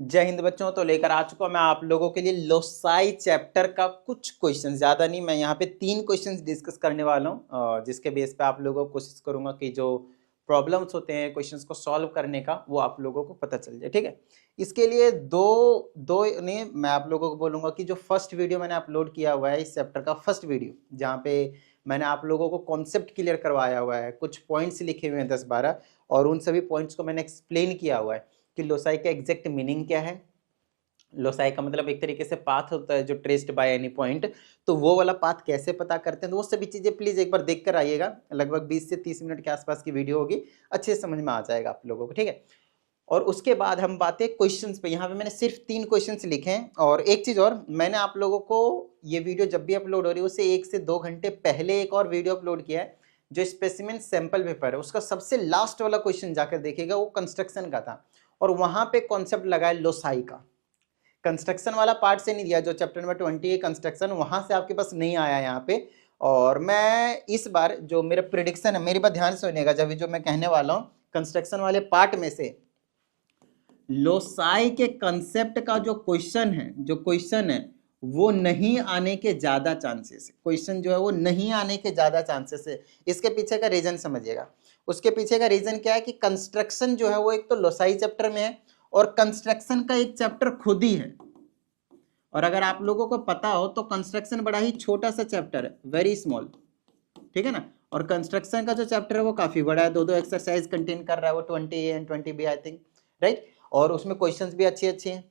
जय हिंद बच्चों। तो लेकर आ चुका मैं आप लोगों के लिए लोसाई चैप्टर का कुछ क्वेश्चन, ज़्यादा नहीं, मैं यहाँ पे 3 क्वेश्चंस डिस्कस करने वाला हूँ, जिसके बेस पे आप लोगों को कोशिश करूँगा कि जो प्रॉब्लम्स होते हैं क्वेश्चंस को सॉल्व करने का वो आप लोगों को पता चल जाए। ठीक है, इसके लिए दो दो नहीं, मैं आप लोगों को बोलूँगा कि जो फर्स्ट वीडियो मैंने अपलोड किया हुआ है इस चैप्टर का, फर्स्ट वीडियो जहाँ पे मैंने आप लोगों को कॉन्सेप्ट क्लियर करवाया हुआ है, कुछ पॉइंट्स लिखे हुए हैं 10-12, और उन सभी पॉइंट्स को मैंने एक्सप्लेन किया हुआ है कि लोसाई का एग्जैक्ट मीनिंग क्या है। लोसाई का मतलब एक तरीके से पाथ होता है जो ट्रेस्ड बाय एनी पॉइंट, तो वो वाला पाथ कैसे पता करते हैं, तो वो सभी चीजें प्लीज एक बार देख कर आइएगा। लगभग 20 से 30 मिनट के आसपास की वीडियो होगी, अच्छे से समझ में आ जाएगा आप लोगों को। ठीक है, और उसके बाद हम बातें क्वेश्चंस पे। यहाँ पे मैंने सिर्फ 3 क्वेश्चंस लिखे हैं। और एक चीज और, मैंने आप लोगों को ये वीडियो जब भी अपलोड हो रही है उससे 1 से 2 घंटे पहले एक और वीडियो अपलोड किया है जो स्पेसिमेन सैंपल पेपर है, उसका सबसे लास्ट वाला क्वेश्चन जाकर देखिएगा, वो कंस्ट्रक्शन का था और वहां पे कॉन्सेप्ट लगा है लोसाई का। कंस्ट्रक्शन वाला पार्ट से नहीं दिया, जो चैप्टर नंबर 20 है कंस्ट्रक्शन, वहां से आपके पास नहीं आया यहाँ पे। और मैं इस बार जो मेरा प्रिडिक्शन है, मेरी बात ध्यान से सुनिएगा, जब जो मैं कहने वाला हूँ कंस्ट्रक्शन वाले पार्ट में से लोसाई के कंसेप्ट का जो क्वेश्चन है वो नहीं आने के ज्यादा चांसेस है। क्वेश्चन जो है वो नहीं आने के ज्यादा चांसेस है। इसके पीछे का रीजन समझिएगा। उसके पीछे का रीजन क्या है कि कंस्ट्रक्शन जो है वो एक तो लोसाई चैप्टर में है और कंस्ट्रक्शन का एक चैप्टर खुद ही है। और अगर आप लोगों को पता हो तो कंस्ट्रक्शन बड़ा ही छोटा सा चैप्टर है, वेरी स्मॉल, ठीक है ना। और कंस्ट्रक्शन का जो चैप्टर है वो काफी बड़ा है, 2-2 एक्सरसाइज कंटेन कर रहा है वो, 20A and 20B I think, right. और उसमें क्वेश्चंस भी अच्छे अच्छे हैं।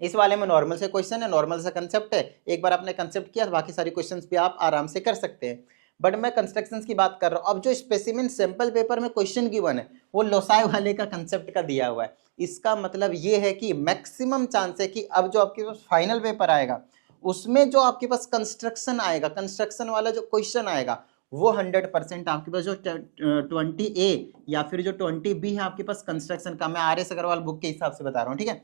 इस वाले में नॉर्मल से क्वेश्चन है, नॉर्मल सा कंसेप्ट है, एक बार आपने कंसेप्ट किया बाकी सारी क्वेश्चंस भी आप आराम से कर सकते हैं। बट मैं कंस्ट्रक्शंस की बात कर रहा हूँ। अब जो स्पेसिमेन सैंपल पेपर में क्वेश्चन गिवन है वो लोसाई वाले का कंसेप्ट का दिया हुआ है। इसका मतलब ये है कि मैक्सिमम चांस है कि अब जो आपके पास फाइनल पेपर आएगा उसमें जो आपके पास कंस्ट्रक्शन आएगा, कंस्ट्रक्शन वाला जो क्वेश्चन आएगा वो 100% आपके पास जो 20A या फिर जो 20B है आपके पास कंस्ट्रक्शन का, मैं RS अग्रवाल बुक के हिसाब से बता रहा हूँ, ठीक है,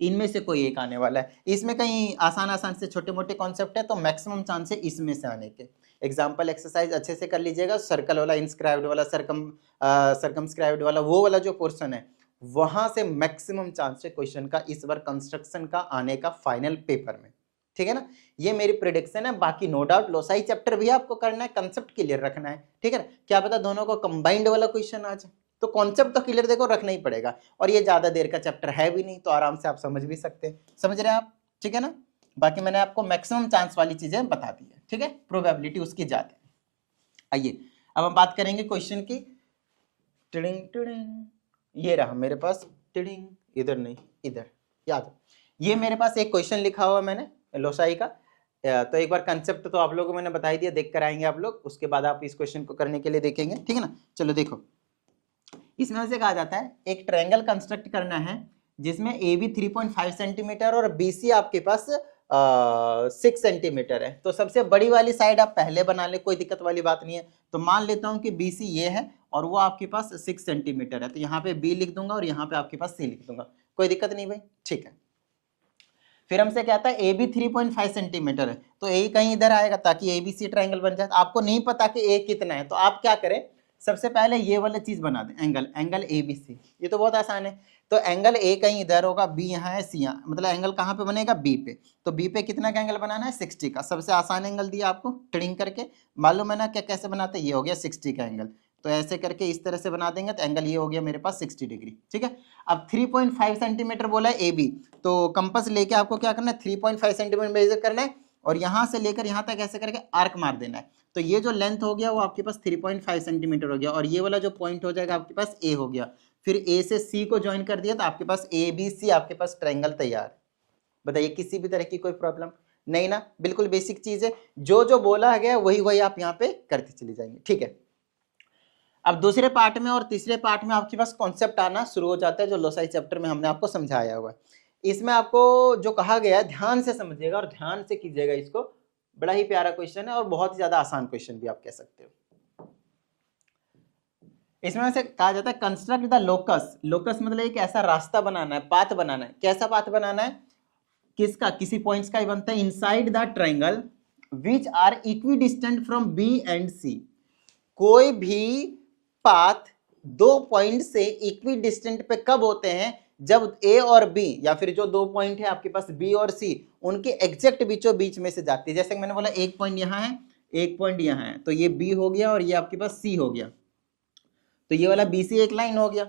इनमें से कोई एक आने वाला है। इसमें कहीं आसान आसान से छोटे मोटे कॉन्सेप्ट है तो मैक्सिमम चांस है इसमें से आने के। एग्जांपल एक्सरसाइज अच्छे से कर लीजिएगा, सर्कल वाला, इंस्क्राइब्ड वाला, सर्कमस्क्राइब्ड वाला, वो वाला जो पोर्शन है वहां से मैक्सिमम चांस है क्वेश्चन का इस बार कंस्ट्रक्शन का आने का फाइनल पेपर में, ठीक है ना। ये मेरी प्रिडिक्शन है। बाकी नो डाउट लोसाई चैप्टर भी आपको करना है, कंसेप्ट क्लियर रखना है, ठीक है ना। क्या पता दोनों को कंबाइंड वाला क्वेश्चन आ जाए, तो कॉन्सेप्ट तो क्लियर देखो रखना ही पड़ेगा। और ये ज्यादा देर का चैप्टर है भी नहीं तो आराम से आप समझ भी सकते हैं, समझ रहे हैं आप, ठीक है ना। बाकी मैंने आपको मैक्सिमम चांस वाली चीजें बता दी है, ठीक है, प्रोबेबिलिटी उसकी ज्यादा है। आइए अब हम बात करेंगे क्वेश्चन की। टिडिंग टिडिंग, ये रहा मेरे पास, टिडिंग, इधर नहीं इधर, याद, ये मेरे पास एक क्वेश्चन लिखा हुआ मैंने लोसाई का। तो एक बार कंसेप्ट तो आप लोगों को मैंने बता ही दिया, देख कर आएंगे आप लोग, उसके बाद आप इस क्वेश्चन को करने के लिए देखेंगे, ठीक है ना। चलो देखो, इसमें से कहा जाता है एक ट्रायंगल कंस्ट्रक्ट करना है जिसमें ए बी 3.5 सेंटीमीटर और बी सी आपके पास 6 सेंटीमीटर है। तो सबसे बड़ी वाली साइड आप पहले बना ले, कोई दिक्कत वाली बात नहीं है। तो मान लेता हूं कि बी सी ये है और वो आपके पास 6 सेंटीमीटर है, तो यहाँ पे बी लिख दूंगा और यहाँ पे आपके पास सी लिख दूंगा, कोई दिक्कत नहीं भाई, ठीक है। फिर हमसे कहता है ए बी 3.5 सेंटीमीटर है, तो ए कहीं इधर आएगा ताकि ए बी सी ट्राइंगल बन जाए। आपको नहीं पता कि ए कितना है, तो आप क्या करें, सबसे पहले ये वाला चीज बना दें, एंगल ए बी सी, ये तो बहुत आसान है। तो एंगल ए कहीं इधर होगा, बी यहाँ है, सी यहाँ, मतलब एंगल कहाँ पे बनेगा, बी पे। तो बी पे कितना का एंगल बनाना है, 60 का। सबसे आसान एंगल दिया आपको ट्रिंग करके, मालूम है ना क्या कैसे बनाते, ये हो गया 60 का एंगल। तो ऐसे करके इस तरह से बना देंगे तो एंगल ये हो गया मेरे पास 60 डिग्री, ठीक है। अब 3.5 सेंटीमीटर बोला है ए बी, तो कंपास लेके आपको क्या करना है, 3.5 सेंटीमीटर मेजर करना है और यहाँ से लेकर यहाँ तक ऐसे करके आर्क मार देना है। तो ये जो लेंथ हो गया वो आपके पास 3.5 सेंटीमीटर हो गया और ये वाला जो पॉइंट हो जाएगा आपके पास ए हो गया। फिर ए से सी को ज्वाइन कर दिया तो आपके पास ए बी सी आपके पास ट्रायंगल तैयार। बताइए किसी भी तरह की कोई प्रॉब्लम नहीं ना, बिल्कुल बेसिक चीज है, जो जो बोला गया वही वही आप यहाँ पे करते चले जाएंगे, ठीक है। अब दूसरे पार्ट में और तीसरे पार्ट में आपके पास कॉन्सेप्ट आना शुरू हो जाता है जो लोसाई चैप्टर में हमने आपको समझाया हुआ है। इसमें आपको जो कहा गया है ध्यान से समझिएगा और ध्यान से कीजिएगा इसको, बड़ा ही प्यारा क्वेश्चन है और बहुत ही ज्यादा आसान क्वेश्चन भी आप कह सकते हो। इसमें से कहा जाता है कंस्ट्रक्ट द लोकस, लोकस मतलब एक ऐसा रास्ता बनाना है, पाथ बनाना है। कैसा पाथ बनाना है, किसका, किसी पॉइंट्स का ही बनता है, inside the triangle which are equidistant from B and C. कोई भी पाथ 2 पॉइंट से इक्वी डिस्टेंट पे कब होते हैं, जब ए और बी या फिर जो दो पॉइंट है आपके पास बी और सी, उनके एग्जैक्ट बीचों बीच में से जाती है। जैसे मैंने बोला एक पॉइंट यहाँ है, एक पॉइंट यहाँ है, तो ये बी हो गया और ये आपके पास सी हो गया, तो ये वाला बी सी एक लाइन हो गया।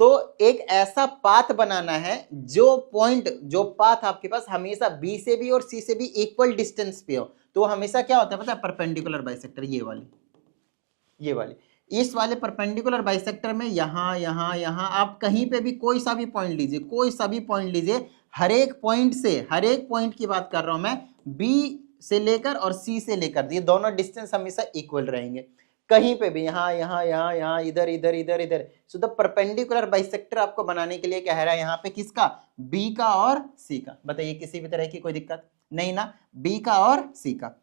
तो एक ऐसा पाथ बनाना है जो पॉइंट, जो पाथ आपके पास हमेशा बी से भी और सी से भी इक्वल डिस्टेंस पे हो, तो हमेशा क्या होता है पता है, परपेंडिकुलर बाइसेक्टर। ये वाली इस वाले परपेंडिकुलर बाइसेक्टर में यहाँ यहाँ यहाँ आप कहीं पे भी कोई सा भी पॉइंट लीजिए, कोई सा भी पॉइंट लीजिए, हर एक पॉइंट से, हर एक पॉइंट की बात कर रहा हूं मैं, बी से लेकर और सी से लेकर, ये दोनों डिस्टेंस हमेशा इक्वल रहेंगे कहीं पे भी, यहाँ यहाँ यहाँ यहाँ इधर इधर इधर इधर। सो द परपेंडिकुलर बाइसेक्टर आपको बनाने के लिए कह रहा है यहाँ पे किसका, बी का और सी का। बताइए किसी भी तरह की कोई दिक्कत नहीं ना, बी का और सी का।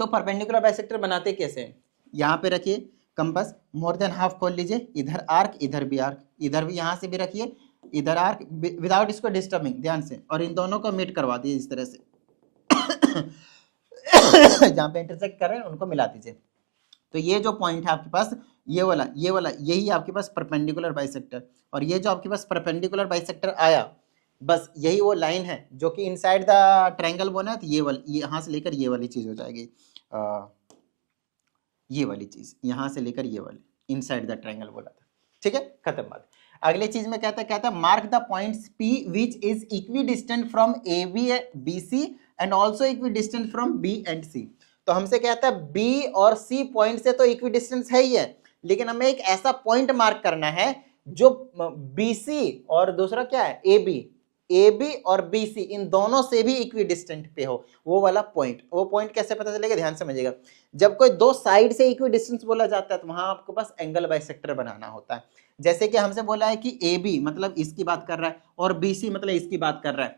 तो परपेंडिकुलर बाइसेक्टर बनाते कैसे हैं, यहाँ पे रखिए कंपास, मोर देन हाफ खोल लीजिए, इधर आर्क इधर भी आर्क, इधर भी यहाँ से भी रखिए, इधर आर्क, विदाउट इसको डिस्टर्बिंग, ध्यान से, और इन दोनों को मीट करवा दीजिए इस तरह से जहाँ पे इंटरसेक्ट कर रहे हैं उनको मिला दीजिए। तो ये जो पॉइंट है आपके पास, ये वाला यही आपके पास परपेंडिकुलर बाइसेक्टर, और ये जो आपके पास परपेंडिकुलर बाइसेक्टर आया, बस यही वो लाइन है जो कि इनसाइड द ट्रायंगल बोना है। तो ये वाली, यहाँ से लेकर ये वाली चीज हो जाएगी, ये वाली चीज यहाँ से लेकर ये वाली इनसाइड द ट्रायंगल बोला था। ठीक है, खत्म बात। अगले चीज में कहता है mark the points P which is equidistant from AB BC and also equidistant from B and C। तो हमसे कहता है B और C पॉइंट से तो इक्विडिस्टेंस है ही है, लेकिन हमें एक ऐसा पॉइंट मार्क करना है जो BC और दूसरा क्या है AB और BC, इन दोनों से भी इक्विडिस्टेंट पे हो, वो वाला पॉइंट। वो पॉइंट कैसे पता चलेगा, ध्यान समझिएगा। जब कोई दो साइड से इक्विडिस्टेंस बोला जाता है तो वहां आपको पास एंगल बाइसेक्टर बनाना होता है। जैसे कि हमसे बोला है कि AB मतलब इसकी बात कर रहा है और BC मतलब इसकी बात कर रहा है।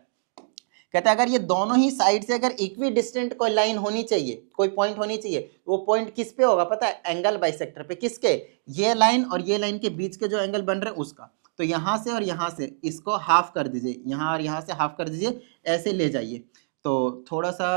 कहता है अगर ये दोनों ही साइड से अगर इक्विडिस्टेंट कोई लाइन होनी चाहिए, कोई पॉइंट होनी चाहिए, वो पॉइंट किस पे होगा पता है, एंगल बाइसेक्टर पे। किसके, ये लाइन और ये लाइन के बीच के जो एंगल बन रहे हैं उसका। तो यहाँ से और यहाँ से इसको हाफ कर दीजिए, यहाँ और यहाँ से हाफ कर दीजिए, ऐसे ले जाइए। तो थोड़ा सा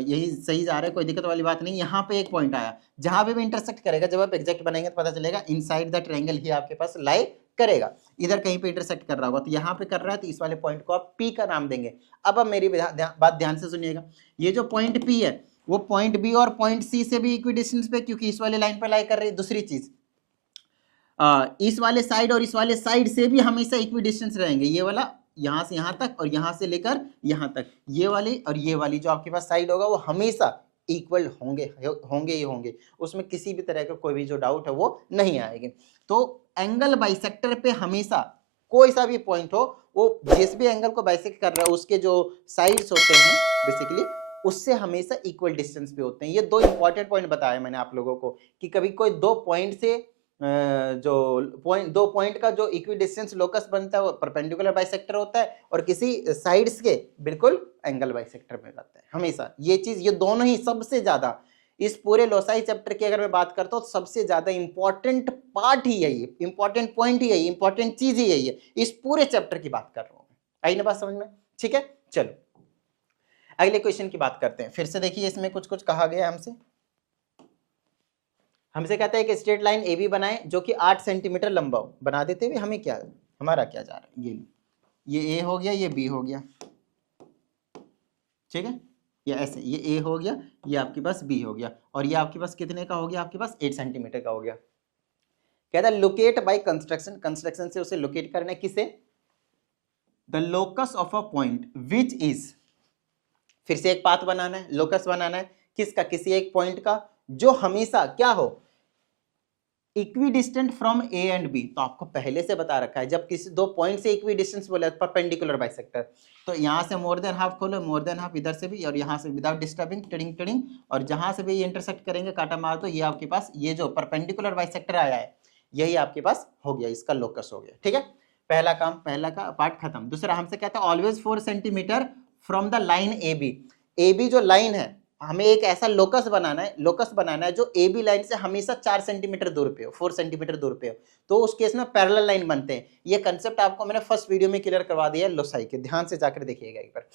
यही सही जा रहा है, कोई दिक्कत वाली बात नहीं। यहाँ पे एक पॉइंट आया, जहां पे भी इंटरसेक्ट करेगा, जब आप एग्जैक्ट बनाएंगे तो पता चलेगा इनसाइड द ट्रायंगल ही आपके पास लाई करेगा। इधर कहीं पे इंटरसेक्ट कर रहा होगा, तो यहाँ पे कर रहा है तो इस वाले पॉइंट को आप P का नाम देंगे। अब मेरी बात ध्यान से सुनिएगा, ये जो पॉइंट P है वो पॉइंट B और पॉइंट C से भी इक्विडिस्टेंस पे, क्योंकि इस वाले लाइन पे लाई कर रही है। दूसरी चीज, इस वाले साइड और इस वाले साइड से भी हमेशा इक्विडिस्टेंस रहेंगे। ये वाला यहाँ से यहाँ तक और यहाँ से लेकर यहाँ तक, ये वाली और ये वाली जो आपके पास साइड होगा वो हमेशा इक्वल होंगे ही होंगे, उसमें किसी भी तरह का कोई भी जो डाउट है वो नहीं आएगी। तो एंगल बाइसेक्टर पे हमेशा कोई सा भी पॉइंट हो, वो जिस भी एंगल को बाइसेक्ट कर रहा है उसके जो साइड्स होते हैं बेसिकली उससे हमेशा इक्वल डिस्टेंस पे होते हैं। ये दो इंपॉर्टेंट पॉइंट बताया मैंने आप लोगों को कि कभी कोई दो पॉइंट से दो पॉइंट का जो इक्विडिस्टेंस लोकस बनता है वो परपेंडिकुलर बाइसेक्टर होता है, और किसी साइड्स के बिल्कुल एंगल बाइसेक्टर में रहता है हमेशा। ये चीज, ये दोनों ही सबसे ज्यादा इस पूरे लोसाई चैप्टर की अगर मैं बात करता हूँ, सबसे ज्यादा इंपॉर्टेंट पार्ट ही यही है, इंपॉर्टेंट पॉइंट ही यही, इंपॉर्टेंट चीज ही यही है। इस पूरे चैप्टर की बात कर रहा हूँ, आई ना बात समझ में? ठीक है, चलो अगले क्वेश्चन की बात करते हैं। फिर से देखिए इसमें कुछ कुछ कहा गया हमसे कहता है कि स्ट्रेट लाइन AB बनाएं जो कि 8 सेंटीमीटर लंबा हो। बना देते हुए हमें क्या, हमारा क्या जा रहा है, ये A हो गया, ये B हो गया, ठीक है, या ऐसे ये A हो गया, ये आपके पास B हो गया, और ये आपके पास कितने का हो गया, आपके पास 8 सेंटीमीटर का हो गया। कहता है लोकेट बाय कंस्ट्रक्शन, कंस्ट्रक्शन से उसे लोकेट करना है। किसे, the locus of a point which is, फिर से एक पाथ बनाना है, लोकस बनाना है किसका, किसी एक पॉइंट का जो हमेशा क्या हो, equidistant from A and B। तो आपको पहले से बता रखा है जब किसी दो पॉइंट से इक्विडिस्टेंस बोले परपेंडिकुलर बाइसेक्टर, तो यहाँ से मोर देन हाफ खोलो, मोर देन हाफ इधर से भी, और यहाँ से विदाउट डिस्टर्बिंग टिडिंग टिडिंग, और जहां से भी ये इंटरसेक्ट करेंगे काटा मार दो, ये आपके पास ये जो परपेंडिकुलर बाइसेक्टर आया है यही आपके पास हो गया, इसका लोकस हो गया। ठीक है, पहला काम, पहला का पार्ट खत्म। दूसरा हमसे कहता है always 4 centimetre from the line AB जो लाइन है हमें एक ऐसा लोकस बनाना है जो AB लाइन से हमेशा 4 सेंटीमीटर दूर पे हो, 4 सेंटीमीटर दूर पे हो, तो उस केस में पैरेलल लाइन बनते हैं। ये कंसेप्ट आपको मैंने फर्स्ट वीडियो में क्लियर करवा दिया है लोसाई के, ध्यान से जाकर देखिएगा एक बार।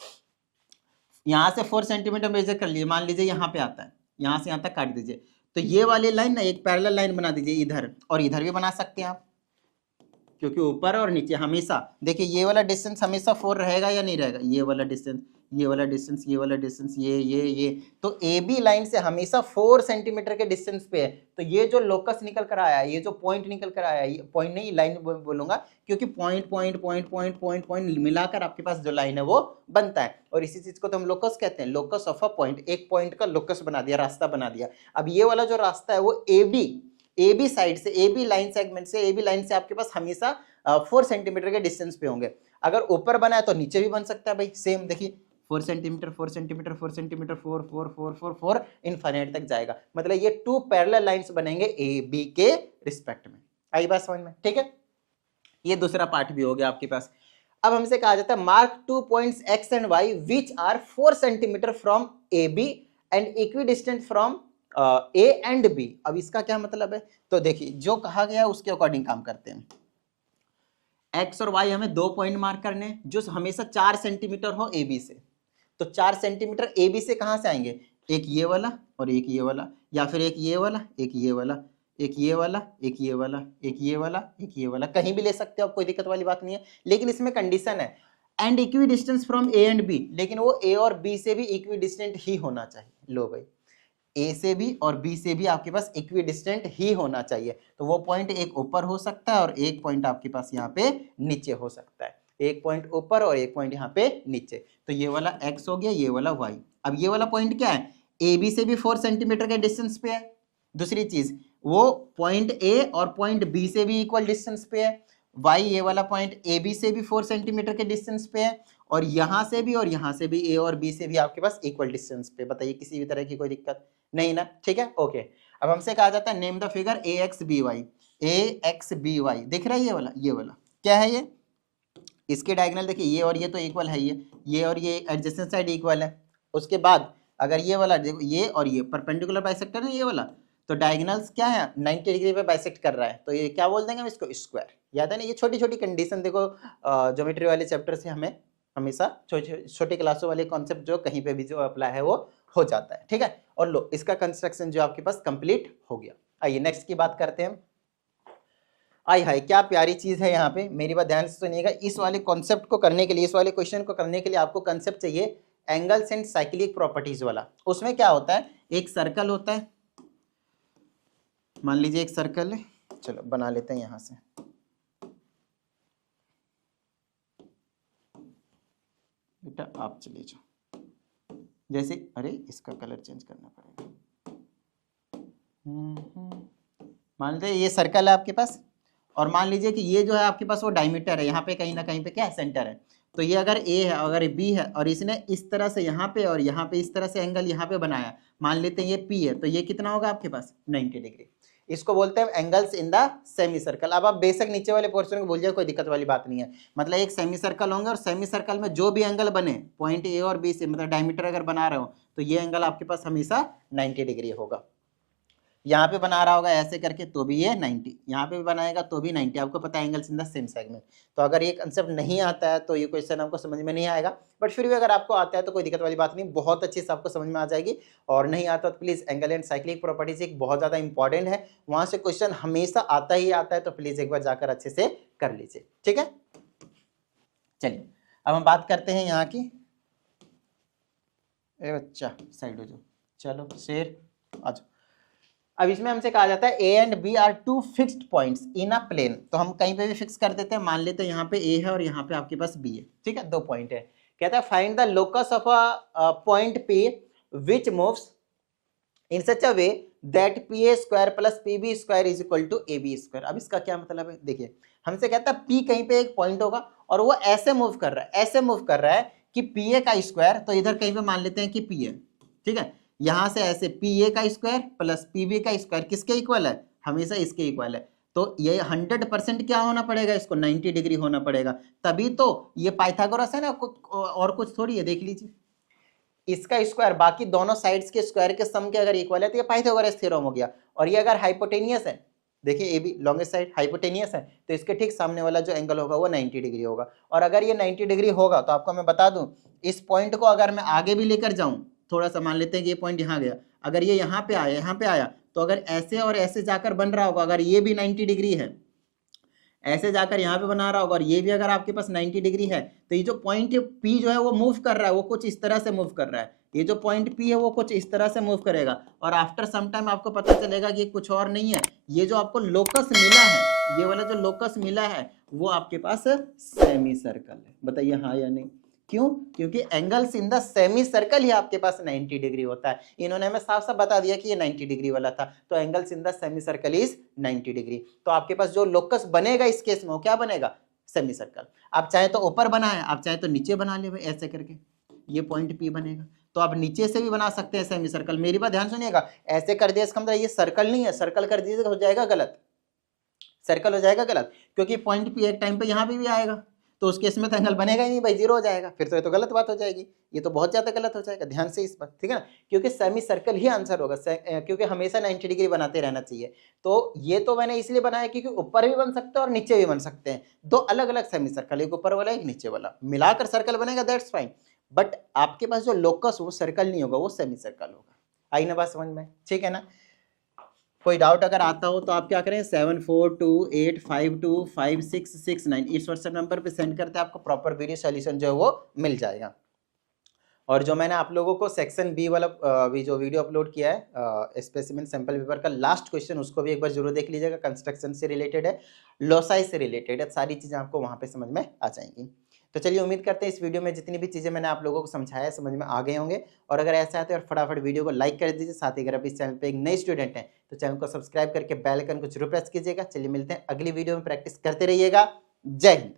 यहाँ से 4 सेंटीमीटर मेजर कर लिए, मान लीजिए यहाँ पे आता है, यहाँ से यहाँ तक काट दीजिए, तो ये वाली लाइन ना एक पैरेलल लाइन बना दीजिए इधर, और इधर भी बना सकते हैं आप, क्योंकि ऊपर और नीचे हमेशा देखिए ये वाला डिस्टेंस हमेशा 4 रहेगा या नहीं रहेगा, ये वाला डिस्टेंस, ये वाला डिस्टेंस, ये वाला डिस्टेंस, ये तो ए बी लाइन से हमेशा 4 सेंटीमीटर के डिस्टेंस पे है। तो ये जो लोकस निकल कर आया, ये जो पॉइंट निकल कर आया, ये पॉइंट नहीं लाइन बोलूंगा, क्योंकि point point point point point point मिलाकर आपके पास जो लाइन है वो बनता है, और इसी चीज को तो हम लोकस कहते हैं, लोकस ऑफ अ पॉइंट, एक पॉइंट का लोकस बना दिया, रास्ता बना दिया। अब ये वाला जो रास्ता है वो ए बी साइड से, ए बी लाइन सेगमेंट से, ए बी लाइन से आपके पास हमेशा 4 सेंटीमीटर के डिस्टेंस पे होंगे। अगर ऊपर बना है तो नीचे भी बन सकता है भाई, सेम देखिए 4 सेंटीमीटर 4 सेंटीमीटर 4 सेंटीमीटर 4 4 4 4 4 इनफाइनाइट तक जाएगा। मतलब ये 2 पैरेलल लाइंस बनेंगे ए बी के रिस्पेक्ट में। आई बात समझ में? ठीक है, ये दूसरा पार्ट भी हो गया आपके पास। अब हमसे कहा जाता है mark 2 points X and Y which are 4 centimetre from A B and equidistant from A and B. अब इसका क्या मतलब है? तो देखिए जो कहा गया है उसके अकॉर्डिंग काम करते हैं। एक्स और वाई हमें 2 पॉइंट मार्क करने हैं जो हमेशा 4 सेंटीमीटर हो ए बी से। तो 4 सेंटीमीटर ए बी से कहां से आएंगे? एक ये वाला और एक ये वाला, या फिर एक ये वाला, एक ये वाला, एक ये वाला, एक ये वाला, एक ये वाला, एक ये वाला, कहीं भी ले सकते हो आप, कोई दिक्कत वाली बात नहीं है। लेकिन इसमें कंडीशन है and equidistance from A and B, लेकिन वो ए और बी से भी इक्वी डिस्टेंट ही होना चाहिए। लो भाई, ए से भी और बी से भी आपके पास इक्वी डिस्टेंट ही होना चाहिए। तो वो पॉइंट एक ऊपर हो सकता है और एक पॉइंट आपके पास यहाँ पे नीचे हो सकता है, एक पॉइंट ऊपर और एक पॉइंट यहाँ पे नीचे। तो ये वाला x हो गया, ये वाला y। अब ये वाला पॉइंट क्या है? ए बी से भी 4 सेंटीमीटर के डिस्टेंस पे है। दूसरी चीज, वो पॉइंट ए और पॉइंट बी से भी इक्वल डिस्टेंस पे है। y ये वाला पॉइंट ए बी से भी 4 सेंटीमीटर के डिस्टेंस पे है, और यहाँ से भी और यहाँ से भी, ए और बी से भी आपके पास इक्वल डिस्टेंस पे। बताइए किसी भी तरह की कोई दिक्कत नहीं ना? ठीक है, ओके। अब हमसे कहा जाता है name the figure A X B Y. A X B Y दिख रहा है, ये वाला क्या है? ये इसके डायगोनल देखिए, ये और ये तो इक्वल है, ये और ये एडजेसेंट साइड इक्वल है। उसके बाद अगर ये वाला देखो, ये और ये परपेंडिकुलर बाइसेक्टर है ये वाला, तो डायगोनल्स क्या है? 90 डिग्री पे बाइसेक्ट कर रहा है, तो ये क्या बोल देंगे हम इसको? स्क्वायर। याद है ना? ये छोटी छोटी कंडीशन देखो ज्योमेट्री वाले चैप्टर से हमें हमेशा छोटी क्लासों वाले कॉन्सेप्ट जो कहीं पे भी जो अप्लाई है वो हो जाता है। ठीक है, और लो इसका कंस्ट्रक्शन जो आपके पास कंप्लीट हो गया। आइए नेक्स्ट की बात करते हैं। आई हाय क्या प्यारी चीज है यहाँ पे, मेरी बात ध्यान से सुनिएगा। इस वाले कॉन्सेप्ट को करने के लिए, इस वाले क्वेश्चन को करने के लिए आपको कंसेप्ट चाहिए एंगल्स एंड साइक्लिक प्रॉपर्टीज वाला। उसमें क्या होता है? एक सर्कल होता है, मान लीजिए एक सर्कल है, चलो बना लेते हैं यहां से। बेटा आप चलिए जाओ, जैसे अरे इसका कलर चेंज करना पड़ेगा। मान लीजिए ये सर्कल है आपके पास, और मान लीजिए कि ये जो है आपके पास वो डायमीटर है, यहाँ पे कहीं ना कहीं पे क्या है? सेंटर है। तो ये अगर ए है, अगर बी है, और इसने इस तरह से यहाँ पे और यहाँ पे इस तरह से एंगल यहाँ पे बनाया, मान लेते हैं ये पी है, तो ये कितना होगा आपके पास? 90 डिग्री। इसको बोलते हैं angles in the semi circle. अब आप बेशक नीचे वाले पोर्शन को भूल जाए, कोई दिक्कत वाली बात नहीं है। मतलब एक सेमी सर्कल होंगे और सेमी सर्कल में जो भी एंगल बने पॉइंट ए और बी से, मतलब डायमीटर अगर बना रहे हो, तो ये एंगल आपके पास हमेशा 90 डिग्री होगा। यहाँ पे बना रहा होगा ऐसे करके तो भी ये 90, यहाँ पे भी बनाएगा तो भी 90। आपको पता है angles in the same segment. तो अगर ये कंसेप्ट नहीं आता है तो ये क्वेश्चन आपको समझ में नहीं आएगा, बट फिर भी अगर आपको आता है तो कोई दिक्कत वाली बात नहीं, बहुत अच्छे से आपको समझ में आ जाएगी। और नहीं आता तो please angle and cyclic properties एक बहुत ज्यादा इंपॉर्टेंट है, वहां से क्वेश्चन हमेशा आता ही आता है, तो प्लीज एक बार जाकर अच्छे से कर लीजिए। ठीक है, चलिए अब हम बात करते हैं यहाँ की। बच्चा साइड हो जाओ, चलो शेर आ जाओ। अब इसमें हमसे कहा जाता है A and B are two fixed points in a plane. तो हम कहीं पे भी फिक्स कर देते हैं, मान लेते हैं यहाँ पे ए है और यहाँ पे आपके पास बी है। ठीक है, 2 पॉइंट है। कहता है find the locus of a point P which moves in such a way that P A square plus P B square is equal to A B square. अब इसका क्या मतलब है? देखिए हमसे कहता है पी कहीं पे एक पॉइंट होगा और वो ऐसे मूव कर रहा है, ऐसे मूव कर रहा है कि पी ए का स्क्वायर, तो इधर कहीं पे मान लेते हैं कि पी है, ठीक है, यहां से ऐसे पी ए का स्क्वायर प्लस पी बी का स्क्वायर किसके इक्वल है? हमेशा इसके इक्वल है। तो ये 100% क्या होना पड़ेगा? इसको 90 डिग्री होना पड़ेगा, तभी तो ये पाइथागोरस है ना, और कुछ थोड़ी है। देख लीजिए इसका स्क्वायर बाकी दोनों साइड्स के स्क्वायर के सम के अगर इक्वल है तो ये पाइथागोरस थ्योरम हो गया। और ये अगर हाइपोटेनियस है, देखिए A B longest side hypotenuse है, तो इसके ठीक सामने वाला जो एंगल होगा वो 90 डिग्री होगा। और अगर ये 90 डिग्री होगा तो आपको मैं बता दूं, इस पॉइंट को अगर मैं आगे भी लेकर जाऊं, थोड़ा सा मान लेते हैं कि ये पॉइंट यहाँ गया, अगर ये यहाँ पे आया, यहाँ पे आया, तो अगर ऐसे और ऐसे जाकर बन रहा होगा, अगर ये भी 90 डिग्री है, ऐसे जाकर यहाँ पे बना रहा होगा, और ये भी अगर आपके पास 90 डिग्री है तो ये जो पॉइंट P जो है वो मूव कर रहा है, वो कुछ इस तरह से मूव कर रहा है। ये जो पॉइंट P है वो कुछ इस तरह से मूव करेगा, और आफ्टर सम टाइम आपको पता चलेगा कि ये कुछ और नहीं है, ये जो आपको लोकस मिला है, ये वाला जो लोकस मिला है वो आपके पास सेमी सर्कल है। बताइए हाँ या नहीं? क्यों? क्योंकि angles in the semicircle ही आपके पास 90 डिग्री होता है। इन्होंने हमें साफ साफ बता दिया कि ये 90 डिग्री वाला था, तो angles in the semi circle is 90 degree. तो आपके पास जो लोकस बनेगा इस केस में वो क्या बनेगा? Semi circle. आप चाहे तो ऊपर बनाए, आप चाहे तो नीचे बना ले भाई, ऐसे करके ये पॉइंट P बनेगा। तो आप नीचे से भी बना सकते हैं सेमी सर्कल। मेरी बात ध्यान सुनिएगा, ऐसे कर दिया इसका मतलब ये सर्कल नहीं है, सर्कल कर दीजिएगा हो जाएगा गलत, सर्कल हो जाएगा गलत, क्योंकि पॉइंट P एक टाइम पे यहाँ पे भी आएगा, तो उस केस में तो एंगल बनेगा ही नहीं भाई, जीरो हो जाएगा, फिर तो ये तो गलत बात हो जाएगी, ये तो बहुत ज्यादा गलत हो जाएगा। ध्यान से इस बात, ठीक है ना, क्योंकि सेमी सर्कल ही आंसर होगा, क्योंकि हमेशा 90 डिग्री बनाते रहना चाहिए। तो ये तो मैंने इसलिए बनाया क्योंकि ऊपर भी बन सकते हैं और नीचे भी बन सकते हैं, दो अलग अलग सेमी सर्कल, एक ऊपर वाला एक नीचे वाला, मिलाकर सर्कल बनेगा, दैट्स फाइन। बट आपके पास जो लोकस वो सर्कल नहीं होगा, वो सेमी सर्कल होगा। आई ना बात समझ में? ठीक है ना। कोई डाउट अगर आता हो तो आप क्या करें, 7428525669 इस व्हाट्सएप नंबर पे सेंड करते हैं, आपको प्रॉपर वीडियो सॉल्यूशन जो है वो मिल जाएगा। और जो मैंने आप लोगों को सेक्शन बी वाला जो वीडियो अपलोड किया है स्पेसिमेन सैंपल पेपर का लास्ट क्वेश्चन, उसको भी एक बार जरूर देख लीजिएगा। कंस्ट्रक्शन से रिलेटेड है, लोसाई से रिलेटेड है, सारी चीजें आपको वहां पे समझ में आ जाएंगी। तो चलिए, उम्मीद करते हैं इस वीडियो में जितनी भी चीजें मैंने आप लोगों को समझाया समझ में आ गए होंगे। और अगर ऐसा है तो फटाफट वीडियो को लाइक कर दीजिए, साथ ही अगर आप इस चैनल पे एक नए स्टूडेंट हैं तो चैनल को सब्सक्राइब करके बेल आइकन को जरूर प्रेस कीजिएगा। चलिए मिलते हैं अगली वीडियो में, प्रैक्टिस करते रहिएगा। जय हिंद।